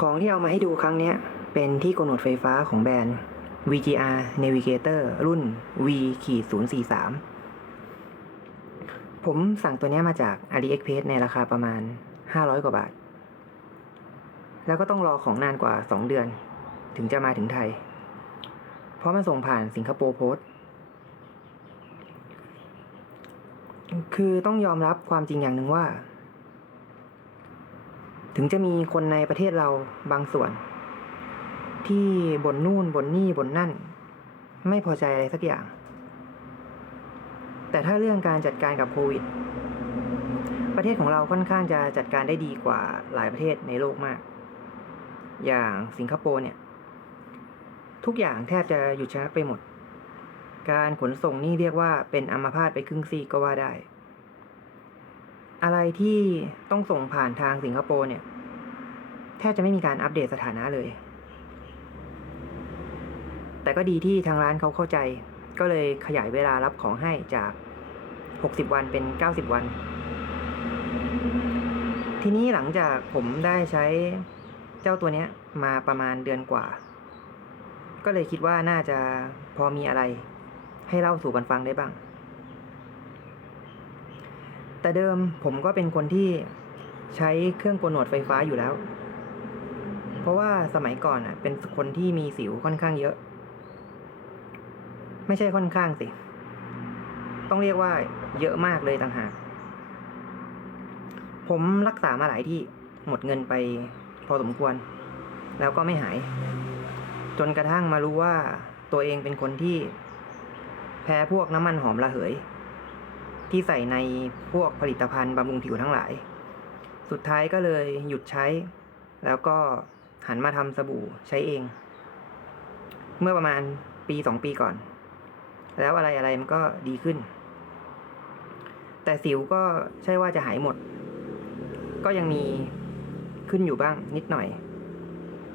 ของที่เอามาให้ดูครั้งนี้เป็นที่กำหนดไฟฟ้าของแบรนด์ VGR Navigator รุ่น V 043 ผมสั่งตัวนี้มาจาก AliExpress ในราคาประมาณ 500 กว่าบาท แล้วก็ต้องรอของนานกว่า 2 เดือน ถึงจะมาถึงไทย เพราะมันส่งผ่านสิงคโปร์โพสต์ คือต้องยอมรับความจริงอย่างหนึ่งว่า ถึงจะมีคนในประเทศเราบางส่วน ที่บนนู่นบนนี่บนนั่น ไม่พอใจอะไรสักอย่าง แต่ถ้าเรื่องการจัดการกับโควิด ประเทศของเราค่อนข้างจะจัดการได้ดีกว่าหลายประเทศในโลกมาก อย่างสิงคโปร์เนี่ย ทุกอย่างแทบจะหยุดชะงักไปหมด การขนส่งนี่เรียกว่าเป็นอัมพาตไปครึ่งซีกก็ว่าได้ อะไรที่ต้องส่งผ่านทางสิงคโปร์เนี่ย แทบจะไม่มีการอัปเดตสถานะเลย แต่ก็ดีที่ทางร้านเขาเข้าใจ ก็เลยขยายเวลารับของให้จาก 60 วันเป็น 90 วัน ทีนี้หลังจากผมได้ใช้เจ้าตัวเนี้ยมาประมาณเดือนกว่า ก็เลยคิดว่าน่าจะพอมีอะไรให้เล่าสู่กันฟังได้บ้าง แต่เดิมผมก็เป็นคนที่ใช้เครื่องโกนหนวดไฟฟ้าอยู่แล้ว เพราะว่าสมัยก่อนอะ เป็นคนที่มีสิวค่อนข้างเยอะ ไม่ใช่ค่อนข้างสิ ต้องเรียกว่าเยอะมากเลยต่างหาก ผมรักษามาหลายที่หมดเงินไปพอสมควร แล้วก็ไม่หาย จนกระทั่งมารู้ว่าตัวเองเป็นคนที่แพ้พวกน้ำมันหอมระเหย ที่ใส่ในพวกผลิตภัณฑ์บำรุงผิวทั้งหลาย สุดท้ายก็เลยหยุดใช้ แล้วก็หันมาทำสบู่ใช้เอง เมื่อประมาณปีสองปีก่อน แล้วอะไรอะไรมันก็ดีขึ้น แต่สิวก็ใช่ว่าจะหายหมด ก็ยังมีขึ้นอยู่บ้างนิดหน่อย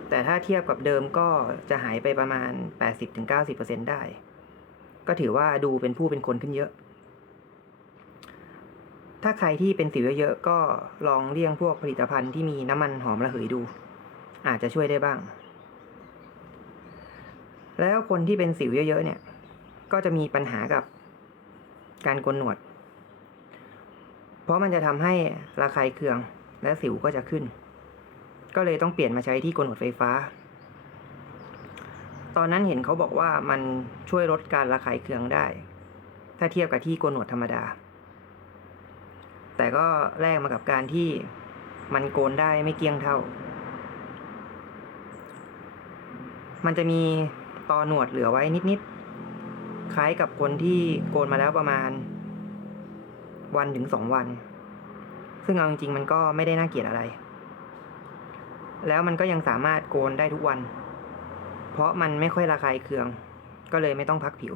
แต่ถ้าเทียบกับเดิมก็จะหายไปประมาณ 80-90%ได้ ก็ถือว่าดูเป็นผู้เป็นคนขึ้นเยอะ ถ้าใครที่เป็นสิวเยอะๆก็ลองเลี่ยงพวกผลิตภัณฑ์ที่มีน้ำมันหอมระเหยดู อาจจะช่วยได้บ้าง แล้วคนที่เป็นสิวเยอะๆเนี่ย ก็จะมีปัญหากับการโกนหนวด เพราะมันจะทำให้ระคายเคืองและสิวก็จะขึ้น ก็เลยต้องเปลี่ยนมาใช้ที่โกนหนวดไฟฟ้า ตอนนั้นเห็นเขาบอกว่ามันช่วยลดการระคายเคืองได้ ถ้าเทียบกับที่โกนหนวดธรรมดา แต่ก็แลกมากับการที่มันโกนได้ไม่เกลี้ยงเท่า มันจะมีตอหนวดเหลือไว้นิดๆ คล้ายกับคนที่โกนมาแล้วประมาณ วันถึงสองวัน ซึ่งเอาจริงๆมันก็ไม่ได้น่าเกลียดอะไร แล้วมันก็ยังสามารถโกนได้ทุกวัน เพราะมันไม่ค่อยระคายเคือง ก็เลยไม่ต้องพักผิว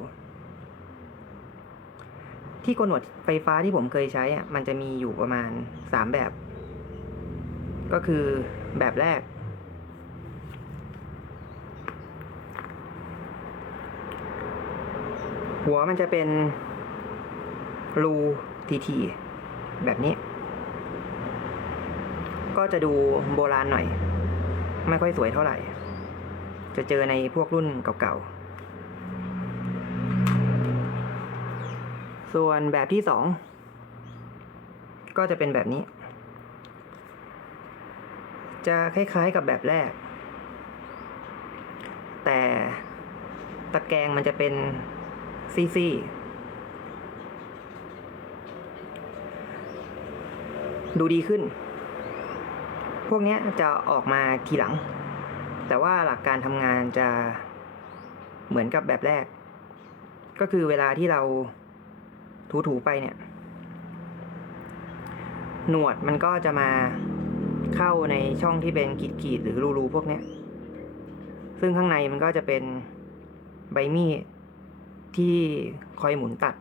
ที่โกนหนวดไฟฟ้าที่ผมเคยใช้อะมันจะมีอยู่ประมาณสามแบบ ก็คือแบบแรก หัวมันจะเป็นรูทีทีแบบนี้ ก็จะดูโบราณหน่อย ไม่ค่อยสวยเท่าไหร่ จะเจอในพวกรุ่นเก่าๆ ส่วนแบบที่สองก็จะเป็นแบบนี้ จะคล้ายๆกับแบบแรก แต่ตะแกรงมันจะเป็นซี่ๆดูดีขึ้น พวกนี้จะออกมาทีหลัง แต่ว่าหลักการทำงานจะเหมือนกับแบบแรก ก็คือเวลาที่เรา ถูๆไปเนี่ย หนวดมันก็จะมาเข้าในช่องที่เป็นขีดๆหรือรูๆพวกเนี้ย ซึ่งข้างในมันก็จะเป็นใบมีดที่คอยหมุนตัด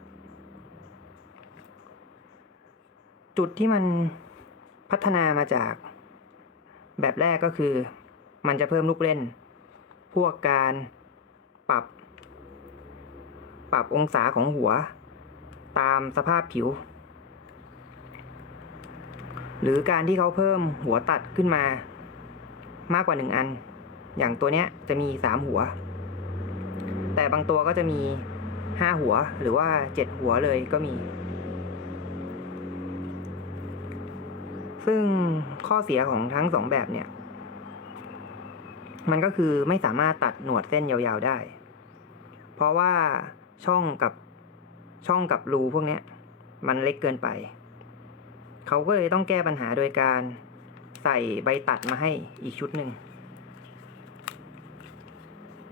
จุดที่มันพัฒนามาจาก แบบแรกก็คือ มันจะเพิ่มลูกเล่น พวกการปรับ ปรับองศาของหัว ตามสภาพผิว หรือการที่เขาเพิ่มหัวตัดขึ้นมามากกว่าหนึ่งอัน อย่างตัวเนี้ยจะมีสามหัว แต่บางตัวก็จะมีห้าหัวหรือว่าเจ็ดหัวเลยก็มี ซึ่งข้อเสียของทั้งสองแบบเนี่ย มันก็คือไม่สามารถตัดหนวดเส้นยาวๆได้ เพราะว่าช่องกับ ช่องกับรูพวกเนี้ยมันเล็กเกินไป เขาก็เลยต้องแก้ปัญหาโดยการใส่ใบตัดมาให้อีกชุดหนึ่ง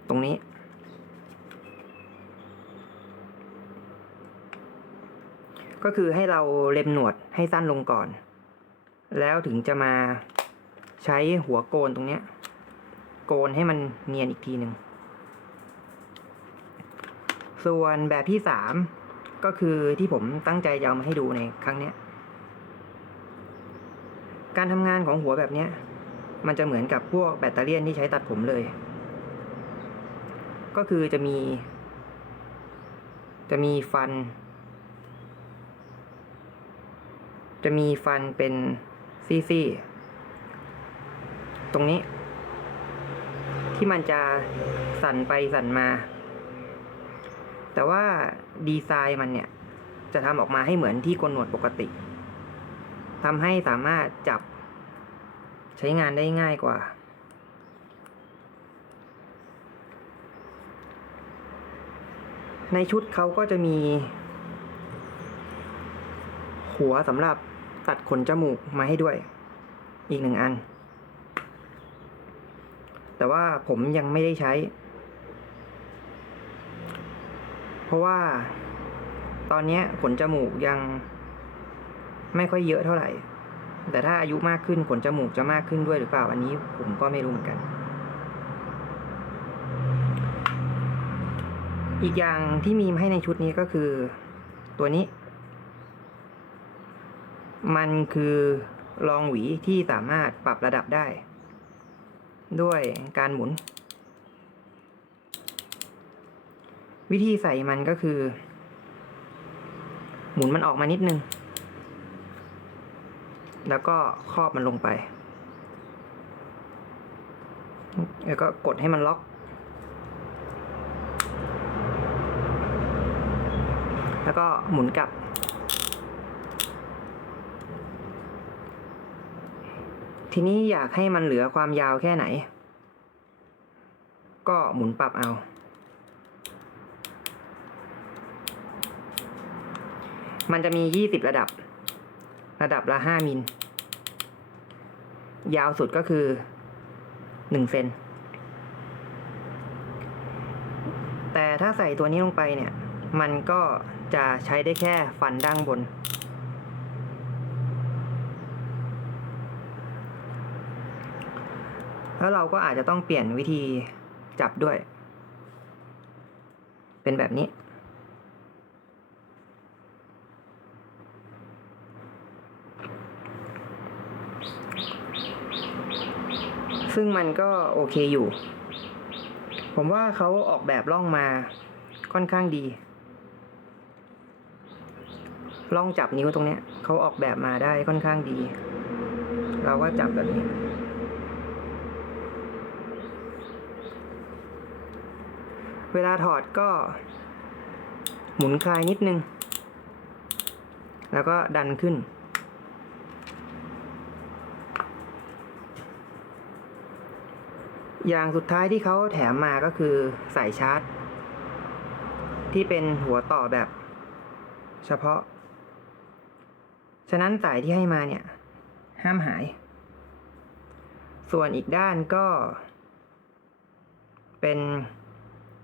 ตรงนี้ ก็คือให้เราเล็มหนวดให้สั้นลงก่อน แล้วถึงจะมาใช้หัวโกนตรงเนี้ยโกนให้มันเนียนอีกทีหนึ่ง ส่วนแบบที่สาม ก็คือที่ผมตั้งใจจะเอามาให้ดูในครั้งเนี้ย การทำงานของหัวแบบเนี้ย มันจะเหมือนกับพวกแบตเตอรี่ที่ใช้ตัดผมเลย ก็คือจะมี จะมีฟัน จะมีฟันเป็นซี่ๆตรงนี้ ที่มันจะสั่นไปสั่นมา แต่ว่าดีไซน์มันเนี่ยจะทำออกมาให้เหมือนที่โกนหนวดปกติทำให้สามารถจับใช้งานได้ง่ายกว่า ในชุดเขาก็จะมี หัวสำหรับตัดขนจมูกมาให้ด้วย อีกหนึ่งอัน แต่ว่าผมยังไม่ได้ใช้ เพราะว่าตอนนี้ขนจมูกยังไม่ค่อยเยอะเท่าไหร่ แต่ถ้าอายุมากขึ้นขนจมูกจะมากขึ้นด้วยหรือเปล่าอันนี้ผมก็ไม่รู้เหมือนกัน อีกอย่างที่มีให้ในชุดนี้ก็คือตัวนี้ มันคือรองหวีที่สามารถปรับระดับได้ ด้วยการหมุน วิธีใส่มันก็คือ หมุนมันออกมานิดนึง แล้วก็ครอบมันลงไป แล้วก็กดให้มันล็อก แล้วก็หมุนกลับ ทีนี้อยากให้มันเหลือความยาวแค่ไหน ก็หมุนปรับเอา มันจะมียี่สิบระดับ ระดับละห้ามิล ยาวสุดก็คือหนึ่งเซน แต่ถ้าใส่ตัวนี้ลงไปเนี่ย มันก็จะใช้ได้แค่ฟันด้านบน แล้วเราก็อาจจะต้องเปลี่ยนวิธีจับด้วย เป็นแบบนี้ ซึ่งมันก็โอเคอยู่ ผมว่าเขาออกแบบร่องมาค่อนข้างดีร่องจับนิ้วตรงเนี้ยเขาออกแบบมาได้ค่อนข้างดี เราก็จับแบบนี้เวลาถอดก็หมุนคลายนิดนึง แล้วก็ดันขึ้น อย่างสุดท้ายที่เขาแถมมาก็คือสายชาร์จ ที่เป็นหัวต่อแบบ เฉพาะ ฉะนั้นสายที่ให้มาเนี่ย ห้ามหาย ส่วนอีกด้านก็ เป็น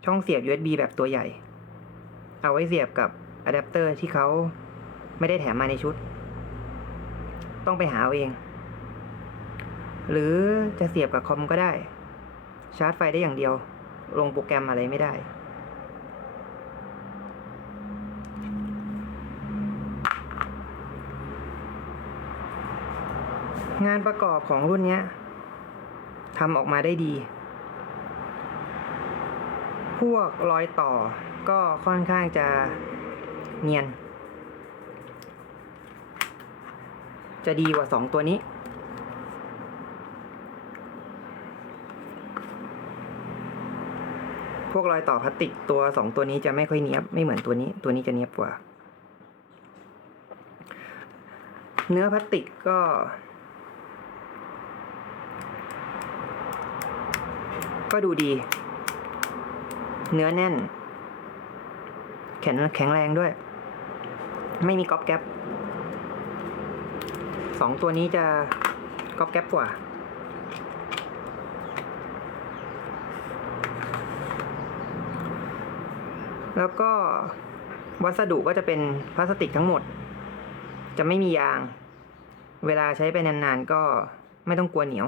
ช่องเสียบ USB แบบตัวใหญ่ เอาไว้เสียบกับอะแดปเตอร์ที่เขาไม่ได้แถมมาในชุด ต้องไปหาเอาเอง หรือจะเสียบกับคอมก็ได้ ชาร์จไฟได้อย่างเดียว ลงโปรแกรมอะไรไม่ได้ งานประกอบของรุ่นนี้ทำออกมาได้ดี พวกรอยต่อก็ค่อนข้างจะเนียน จะดีกว่าสองตัวนี้ พวกรอยต่อพลาสติกตัวสองตัวนี้จะไม่ค่อยเนี้ยบไม่เหมือนตัวนี้ ตัวนี้จะเนี้ยบกว่า เนื้อพลาสติกก็ ก็ดูดี เนื้อแน่น แข็งแข็งแรงด้วย ไม่มีก๊อบแก๊ปสองตัวนี้จะก๊อบแก๊ปกว่า แล้วก็วัสดุก็จะเป็นพลาสติกทั้งหมด จะไม่มียาง เวลาใช้ไปนานๆก็ไม่ต้องกลัวเหนียว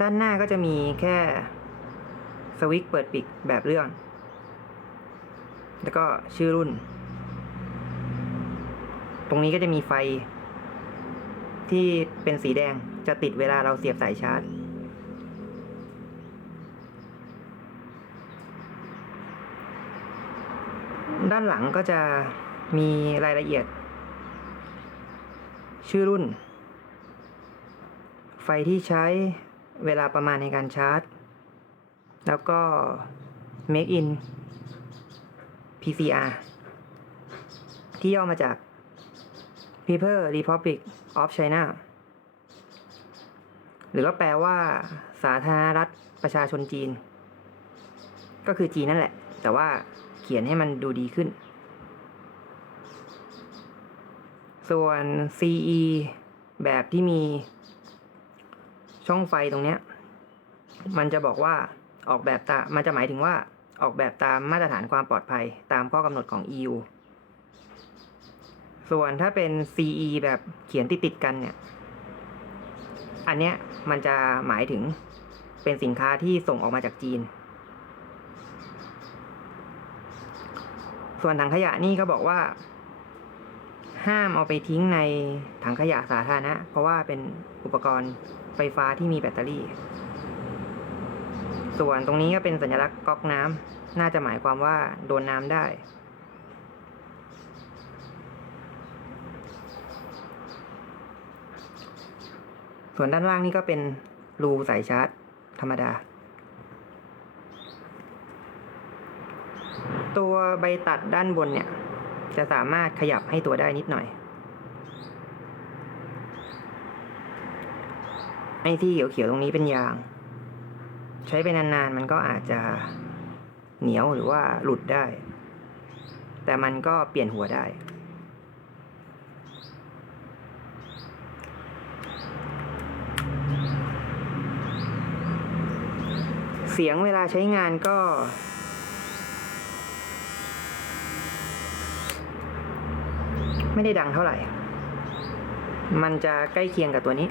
ด้านหน้าก็จะมีแค่สวิตช์เปิดปิดแบบเรื่องแล้วก็ชื่อรุ่น ตรงนี้ก็จะมีไฟที่เป็นสีแดงจะติดเวลาเราเสียบสายชาร์จ ด้านหลังก็จะมีรายละเอียด ชื่อรุ่น ไฟที่ใช้เวลาประมาณในการชาร์จ แล้วก็ make in PCR ที่ย่อมาจาก People Republic of China หรือก็แปลว่า สาธารณรัฐประชาชนจีน ก็คือจีนนั่นแหละ แต่ว่า เขียนให้มันดูดีขึ้น ส่วน CE แบบที่มีช่องไฟตรงเนี้ย มันจะบอกว่าออกแบบตามมันจะหมายถึงว่าออกแบบตามมาตรฐานความปลอดภัยตามข้อกำหนดของ EU ส่วนถ้าเป็น CE แบบเขียนติดติดกันเนี่ย อันเนี้ยมันจะหมายถึงเป็นสินค้าที่ส่งออกมาจากจีน ส่วนถังขยะนี่ก็บอกว่า ห้ามเอาไปทิ้งในถังขยะสาธารณะ เพราะว่าเป็นอุปกรณ์ไฟฟ้าที่มีแบตเตอรี่ ส่วนตรงนี้ก็เป็นสัญลักษณ์ก๊อกน้ำน่าจะหมายความว่าโดนน้ำได้ส่วนด้านล่างนี่ก็เป็นรูสายชาร์จธรรมดา ตัวใบตัดด้านบนเนี่ย จะสามารถขยับให้ตัวได้นิดหน่อย ไอ้ที่เขียวๆตรงนี้เป็นยาง ใช้ไปนานๆ มันก็อาจจะเหนียวหรือว่าหลุดได้ แต่มันก็เปลี่ยนหัวได้เสียงเวลาใช้งานก็ ไม่ได้ดังเท่าไหร่ มันจะใกล้เคียงกับตัวนี้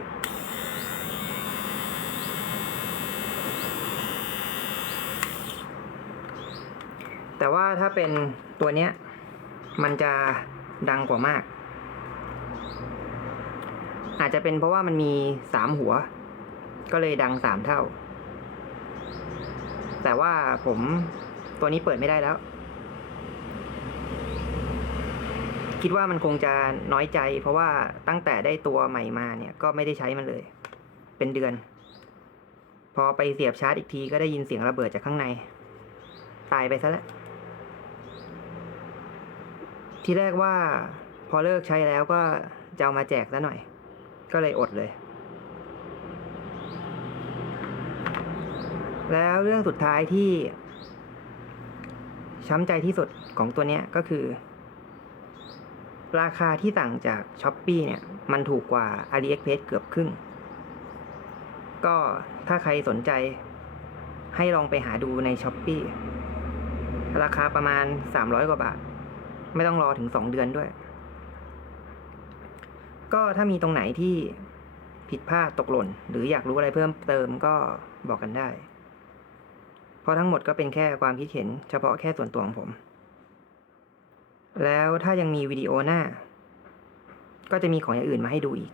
แต่ว่าถ้าเป็นตัวเนี้ย มันจะดังกว่ามาก อาจจะเป็นเพราะว่ามันมีสามหัว ก็เลยดังสามเท่า แต่ว่าผมตัวนี้เปิดไม่ได้แล้ว คิดว่ามันคงจะน้อยใจ เพราะว่าตั้งแต่ได้ตัวใหม่มาเนี่ยก็ไม่ได้ใช้มันเลย เป็นเดือน พอไปเสียบชาร์จอีกทีก็ได้ยินเสียงระเบิดจากข้างใน ตายไปซะแล้วที่แรกว่าพอเลิกใช้แล้วก็จะเอามาแจกซะหน่อย ก็เลยอดเลย แล้วเรื่องสุดท้ายที่ช้ำใจที่สุดของตัวเนี้ยก็คือ ราคาที่สั่งจากช้อป e e เนี่ย มันถูกกว่า AliExpress เกือบครึ่ง ก็ถ้าใครสนใจ ให้ลองไปหาดูในช้อป e e ราคาประมาณ 300 กว่าบาท ไม่ต้องรอถึง 2 เดือนด้วย ก็ถ้ามีตรงไหนที่ผิดพลาดตกหล่น หรืออยากรู้อะไรเพิ่มเติมก็บอกกันได้ เพราะทั้งหมดก็เป็นแค่ความคิดเห็นเฉพาะแค่ส่วนตัวของผม แล้วถ้ายังมีวิดีโอหน้า ก็จะมีของอย่างอื่นมาให้ดูอีก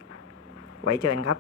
ไว้เจอกันครับ